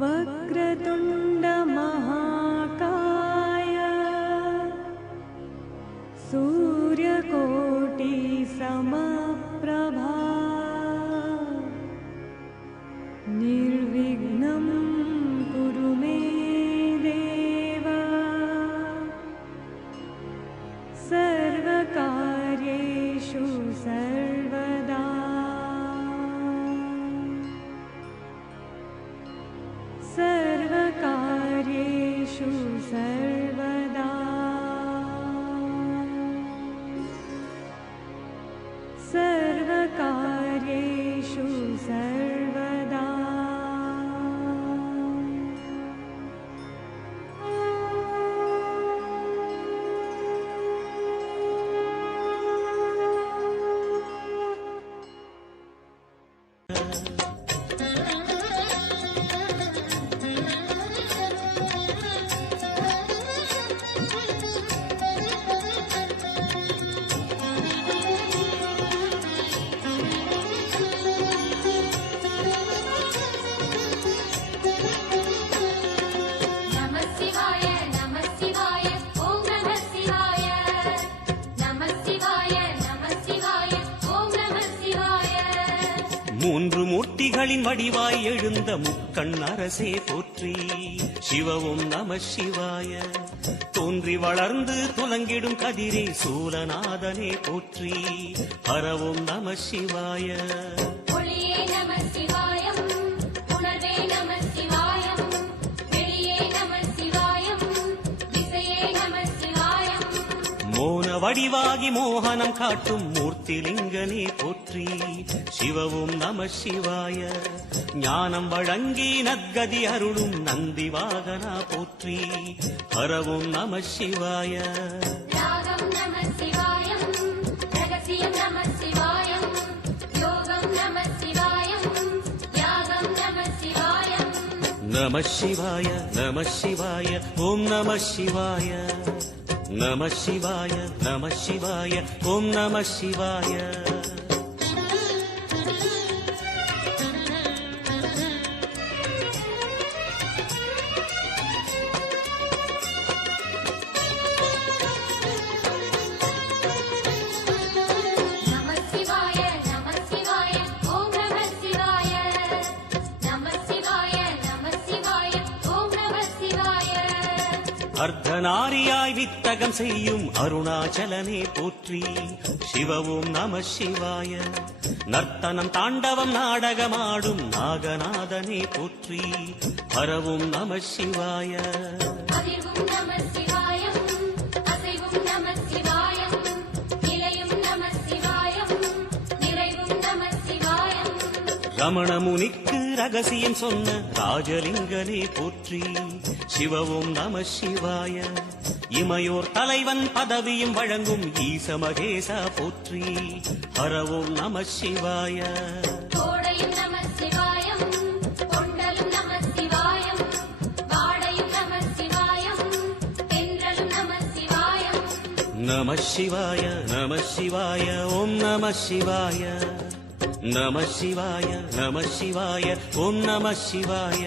वक्रतुण्ड महाकाय सूर्यकोटि समप्रभा निर्विघ्नं कुरु मे देव सर्वकार्येषु सर्वदा सर्वकार्येषु सर्वदा सर्वकार्येषु सर्वदा மூன்று மூர்த்திகளின் வடிவாய் எழுந்த முக்கண் அரசே போற்றி. சிவவும் நம சிவாய. தோன்றி வளர்ந்து துலங்கிடும் கதிரே சூலநாதனே போற்றி. ஹரவும் நம சிவாய. மோன வடிவாகி மோகனம் காட்டும் மூர்த்திலிங்கனே போற்றி. சிவவும் நம சிவாய. ஞானம் வழங்கி நற்கதி அருளும் நந்தி வாகனா போற்றி. ஹரவும் நம சிவாய. நம சிவாய நம சிவாய ஓம் நம சிவாய. நம சிவாய நம சிவாய ஓம் நம சிவாய. அர்த்தநாரியாய் வித்தகம் செய்யும் அருணாச்சலனே போற்றி. சிவவும் நம சிவாய. நர்த்தனம் தாண்டவம் நாடகமாடும் நாகநாதனே போற்றி. ஹரவும் நம சிவாய. ரமண முனிக்கு ரகசியம் சொன்ன ராஜலிங்கனே போற்றி. சிவவும் நம சிவாய. இமையோர் தலைவன் பதவியும் வழங்கும் ஈச மகேசா போற்றி. ஹரவும் நம சிவாய. நம சிவாய நம சிவாய ஓம் நம சிவாய. நம சிவாய நம சிவாய ஓம் நம சிவாய.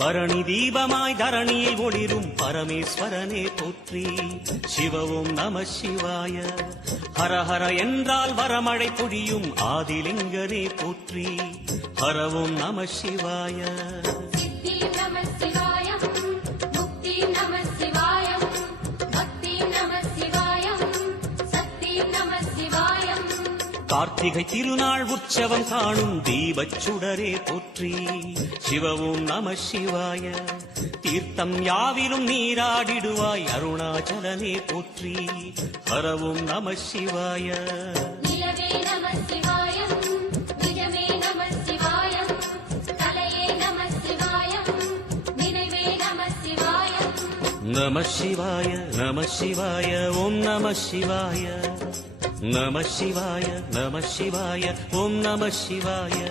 பரணி தீபமாய் தரணியில் ஒளிரும் பரமேஸ்வரனே போற்றி. சிவவும் நம சிவாய. ஹரஹர என்றால் வரமழை பொழியும் ஆதிலிங்கனே போற்றி. ஹரவும் நம சிவாய. கார்த்திகை திருநாள் உற்சவம் காணும் தீபச்சுடரே போற்றி. சிவவும் நம சிவாய. தீர்த்தம் யாவிலும் நீராடிடுவாய் அருணாச்சலனே போற்றி. ஹரவும் நம சிவாய. நம சிவாய நம சிவாய ஓம் நம சிவாய நம சிவாய நம சிவாய ஓம் நம சிவாய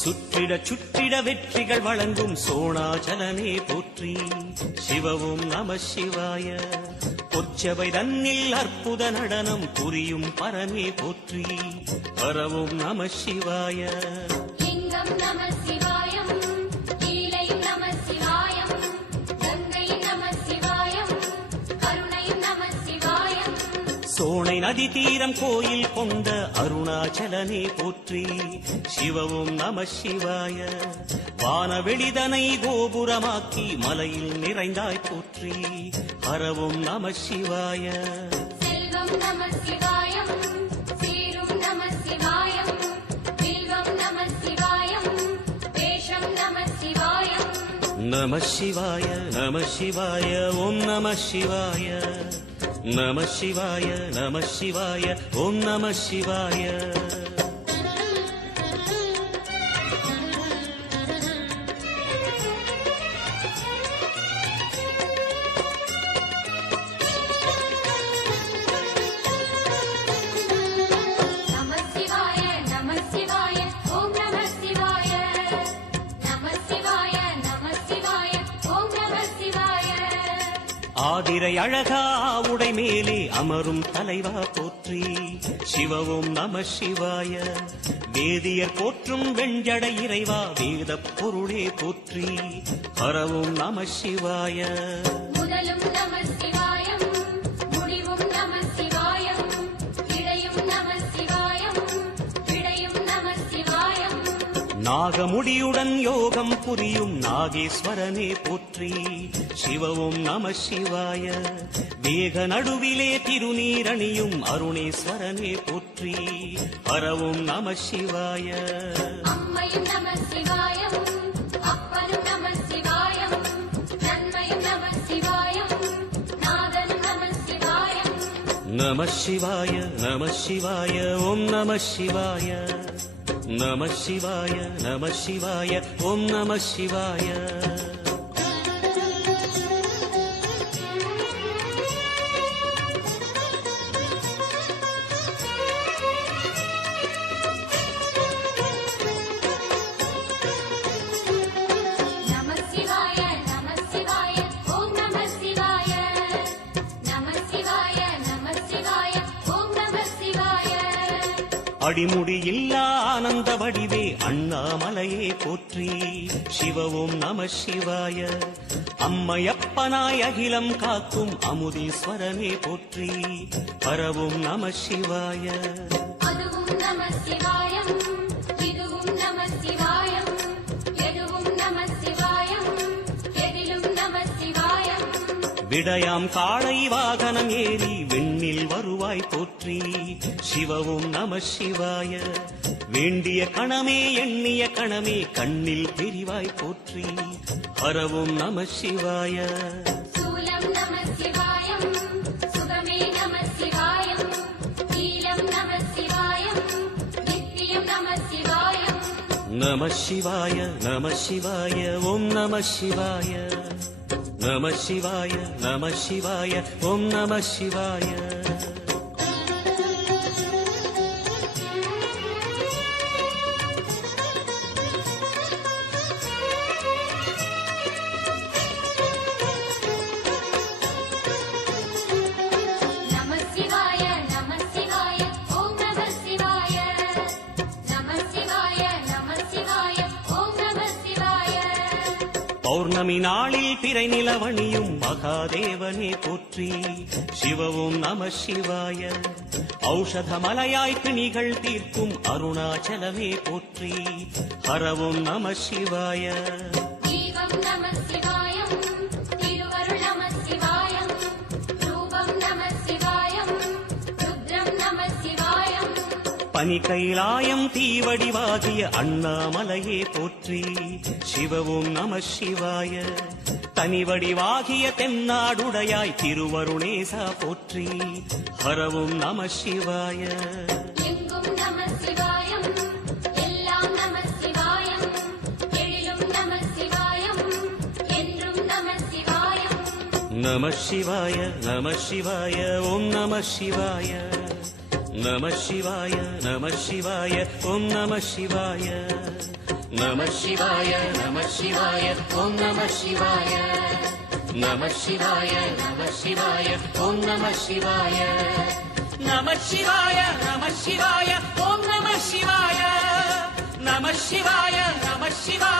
சுற்றிட சுற்றிட வெற்றிகள் வழங்கும் சோணாச்சலனே போற்றி சிவவும் நம சிவாய பொற்சபை தன்னில் அற்புத நடனம் புரியும் பரமே போற்றி பரவும் நம சிவாய லிங்கம் நம சிவாயம் கீழையும் நம சிவாயம் கங்கையும் நம சிவாயம் கருணையும் நம சிவாயம் சோனை நதி தீரம் கோயில் கொண்ட அருணாச்சலனே போற்றி சிவவும் நம சிவாய வானவெளிதனை கோபுரமாக்கி மலையில் நிறைந்தாய் போற்றி ஹரவும் நம சிவாய செல்வம் நம சிவாயம் சீரும் நம சிவாயம் வில்வம் நம சிவாயம் வேஷம் நம சிவாயம் நம சிவாய நம சிவாய ஓம் நம சிவாய நம சிவாய நம சிவாய ஓம் நம சிவாய நம சிவாய நம சிவாய ஓம் நம சிவாய நம சிவாய நம சிவாய ஓம் நம சிவாய ஆதிரை அழகா உடை மேலே அமரும் தலைவா போற்றி சிவவும் நம சிவாய வேதியர் போற்றும் வெண்ஜடை இறைவா வேத பொருளே போற்றி ஹரவும் நம சிவாய முதலும் நம சிவாயம் முடிவும் நம சிவாயம் இடையும் நம சிவாயம் விடையும் நம சிவாயம் நாகமுடியுடன் யோகம் புரியும் நாகேஸ்வரனே போற்றி சிவவும் நம சிவாய வேக நடுவிலே திருநீரணியும் அருணேஸ்வரனே போற்றி ஹரவும் நம சிவாய அம்மையும் நம சிவாயம் அப்பனும் நம சிவாயம் நன்மையும் நம சிவாயம் நாதனும் நம சிவாயம் நம சிவாய நம சிவாய ஓம் நம சிவாய நம சிவாய நம சிவாய ஓம் நம சிவாய நம சிவாய நம சிவாய ஓம் நம சிவாய நம சிவாய நம சிவாய ஓம் நம சிவாய அடிமுடி இல்லா ஆனந்த வடிவே அண்ணாமலையே போற்றி சிவவும் நம சிவாய அம்மையப்பனாய் அகிலம் காக்கும் அமுதீஸ்வரனே போற்றி பரவும் நம சிவாய அதுவும் நம சிவாயம் இதுவும் நம சிவாயம் எதுவும் நம சிவாயம் எதிலும் நம சிவாயம் விடயாம் காளை வாகனம் ஏறி விண்ணில் வருவாய் போற்றி சிவவும் நம சிவாய வேண்டிய கணமே எண்ணிய கணமே கண்ணில் தெரிவாய் போற்றி ஹரவும் நம சிவாய சூலம் நம சிவாயம் சுகமே நம சிவாயம் நீலம் நம சிவாயம் நித்தியம் நம சிவாயம் நம சிவாய நம சிவாய ஓம் நம சிவாய நம சிவாய நம சிவாய ஓம் நம சிவாய நம சிவாய நம சிவாய ஓம் நம சிவாய நம சிவாய நம சிவாய ஓம் நம சிவாய பௌர்ணமி நாளில் பிறை நிலவணியும் மகாதேவனே போற்றி சிவவும் நம சிவாய ஔஷத மலையாய் பிணிகள் தீர்க்கும் அருணாச்சலமே போற்றி ஹரவும் நம சிவாய தீபம் நம சிவாயம் திருவருள் நம சிவாயம் தனி கைலாயம் தீவடிவாகிய அண்ணாமலையே போற்றி. சிவவும் நம சிவாய. தனிவடிவாகிய தென்னாடுடையாய் திருவருணேசா போற்றி. ஹரவும் நம சிவாய. எங்கும் நம சிவாயம் எல்லாம் நம சிவாயம் எழிலும் நம சிவாயம் என்றும் நம சிவாயம். நம சிவாய நம சிவாய ஓம் நம சிவாய. நம சிவாய நம சிவாய ஓம் நம சிவாய. நம சிவாய நம சிவாய ஓம் நம சிவாய. நம சிவாய நம சிவாய ஓம் நம சிவாய. நம சிவாய நம சிவாய ஓம் நம சிவாய. நம சிவாய நம சிவாய